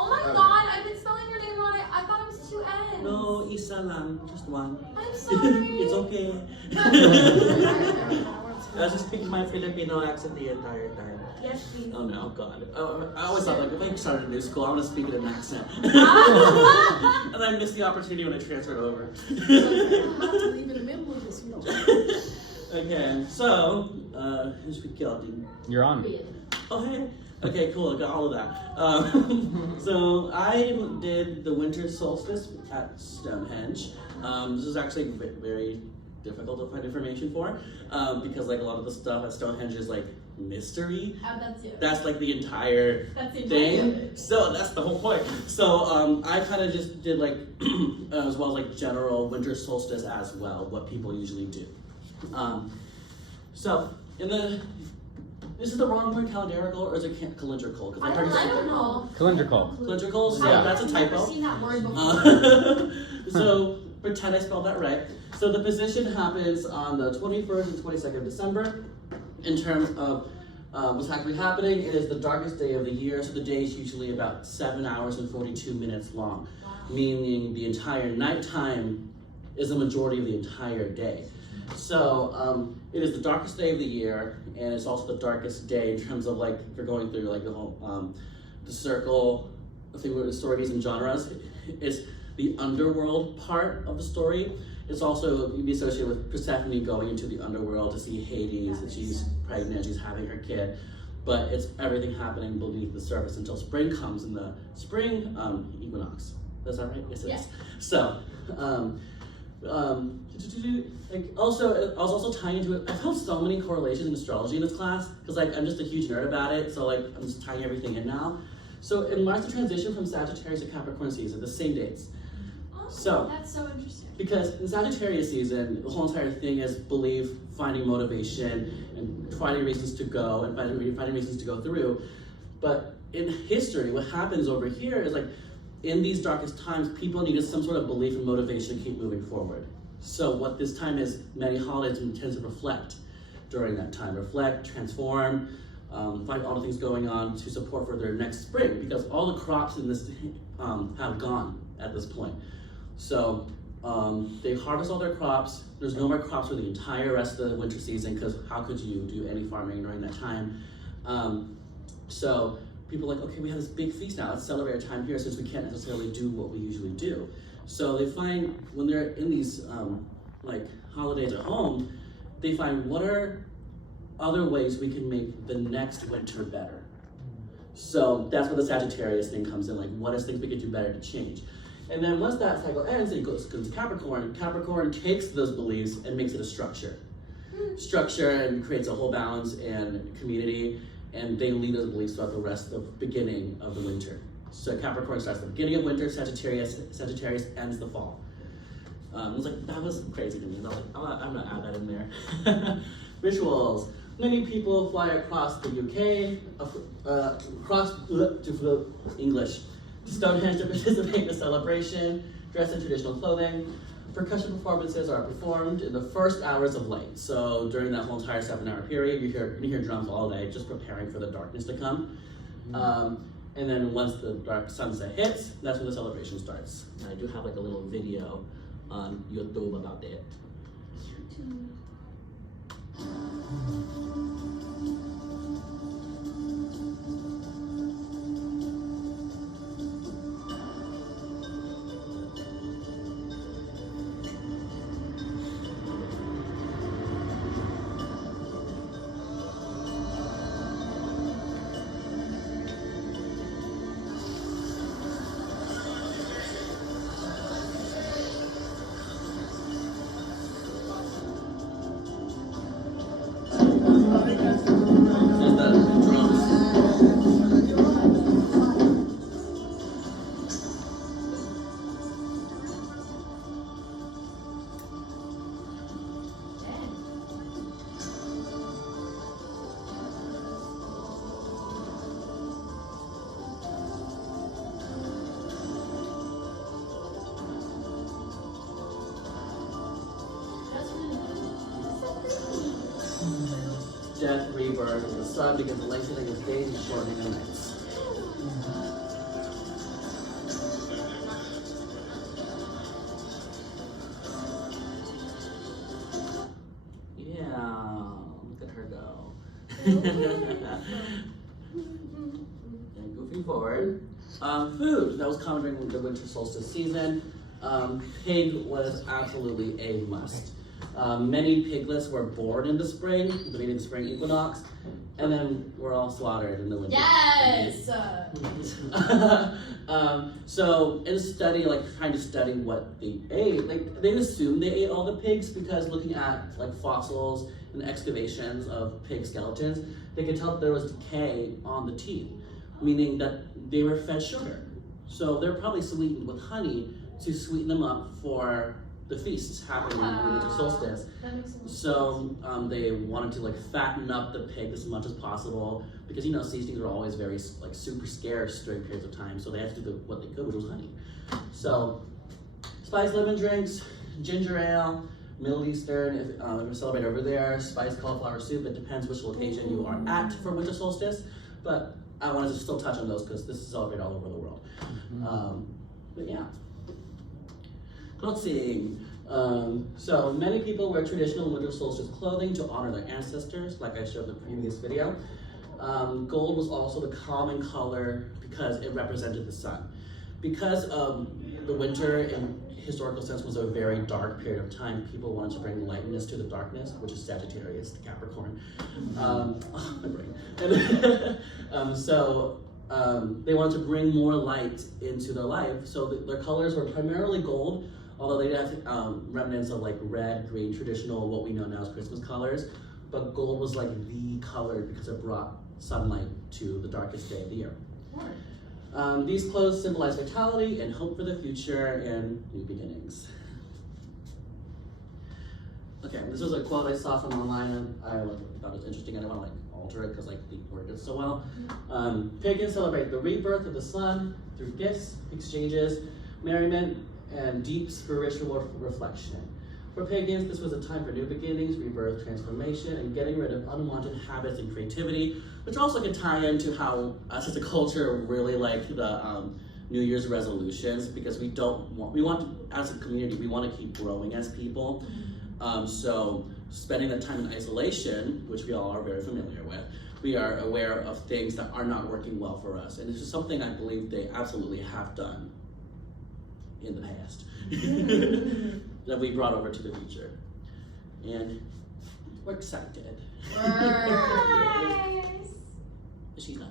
Oh my god, I've been spelling your name wrong. I thought it was 2 N's. No, isa lang, just one. I'm sorry. It's okay. I was just speaking my Filipino accent the entire time. Yes, please. Oh no, God. Oh, I always thought, like, if I started a new school, I'm gonna speak in an accent. And I missed the opportunity when I transferred over. Okay, so, who's recording? You're on. Oh, hey. Okay, cool, I got all of that. So I did the winter solstice at Stonehenge. This is actually very difficult to find information for, because like a lot of the stuff at Stonehenge is like mystery. That's you. That's like the entire thing. So that's the whole point. So I kind of just did like, as well as like general winter solstice as well, what people usually do. So this is the wrong word, calendarical, or is it calendrical? I don't know. Calendrical. Calendrical? So yeah, that's a typo. I've never seen that word before. So pretend I spelled that right. So the position happens on the 21st and 22nd of December. In terms of what's actually happening, it is the darkest day of the year. So the day is usually about 7 hours and 42 minutes long, meaning the entire nighttime is the majority of the entire day. So it is the darkest day of the year, and it's also the darkest day in terms of like, if you're going through like the whole, the circle, the thing with stories and genres, it's the underworld part of the story. It's also be associated with Persephone going into the underworld to see Hades, and she's pregnant, she's having her kid. But it's everything happening beneath the surface until spring comes in the spring equinox. Is that right? Yes, it is. So, like also, I was also tying into it. I found so many correlations in astrology in this class because like I'm just a huge nerd about it. So like I'm just tying everything in now. So it marks the transition from Sagittarius to Capricorn season, the same dates. Oh, So that's so interesting. Because in Sagittarius season, the whole entire thing is belief, finding motivation, and finding reasons to go, and finding reasons to go through. But in history, what happens over here is like, in these darkest times, people needed some sort of belief and motivation to keep moving forward. So what this time is, many holidays tend to reflect during that time. Reflect, transform, find all the things going on to support for their next spring, because all the crops in this have gone at this point. So they harvest all their crops. There's no more crops for the entire rest of the winter season, because how could you do any farming during that time? So people are like, okay, we have this big feast now, let's celebrate our time here since we can't necessarily do what we usually do. So they find, when they're in these like holidays at home, they find what are other ways we can make the next winter better. So that's where the Sagittarius thing comes in, like what is things we can do better to change? And then once that cycle ends, it goes to Capricorn. Capricorn takes those beliefs and makes it a structure. Structure and creates a whole balance and community, and they lead those beliefs throughout the rest of the beginning of the winter. So Capricorn starts the beginning of winter, Sagittarius ends the fall. I was like, that was crazy to me. I was like, I'm gonna add that in there. Rituals. Many people fly across the UK, across to English. Stonehenge to participate in the celebration, dressed in traditional clothing. Percussion performances are performed in the first hours of light. So during that whole entire 7-hour period, you hear drums all day, just preparing for the darkness to come. And then once the dark sunset hits, that's when the celebration starts. And I do have like a little video on YouTube about it. Death, rebirth, and the sun begins lengthening its days and shortening the nights. And moving forward, food that was common during the winter solstice season. Pig was absolutely a must. Many piglets were born in the spring, beginning of the spring equinox, and then were all slaughtered in the winter. Yes! So in study, like trying to study what they ate, like they assumed they ate all the pigs because looking at like fossils and excavations of pig skeletons, they could tell that there was decay on the teeth, meaning that they were fed sugar. So they're probably sweetened with honey to sweeten them up for the feasts happening in the winter solstice. That makes sense. So they wanted to like fatten up the pig as much as possible because you know seasonings are always very like super scarce during periods of time. So they had to do what they could, which was honey. So spiced lemon drinks, ginger ale, Middle Eastern. If we celebrate over there, spiced cauliflower soup. It depends which location you are at for winter solstice, but I wanted to still touch on those because this is celebrated all over the world. But yeah. Clothing. So many people wear traditional winter solstice clothing to honor their ancestors, like I showed in the previous video. Gold was also the common color because it represented the sun. Because the winter in historical sense was a very dark period of time, people wanted to bring lightness to the darkness, which is Sagittarius, the Capricorn. My brain. And, they wanted to bring more light into their life, so their colors were primarily gold, although they did have remnants of like red, green, traditional, what we know now as Christmas colors, but gold was like the color because it brought sunlight to the darkest day of the year. These clothes symbolize vitality and hope for the future and new beginnings. Okay, this was a quote I saw from online and I thought it was interesting. I didn't want to like alter it because like the word did so well. Pagans celebrate the rebirth of the sun through gifts, exchanges, merriment, and deep spiritual reflection. For pagans, this was a time for new beginnings, rebirth, transformation, and getting rid of unwanted habits and creativity, which also can tie into how us as a culture really like the New Year's resolutions, because we want, as a community, we want to keep growing as people. So spending that time in isolation, which we all are very familiar with, we are aware of things that are not working well for us. And this is something I believe they absolutely have done in the past that we brought over to the future. And we're excited. Nice. She's not.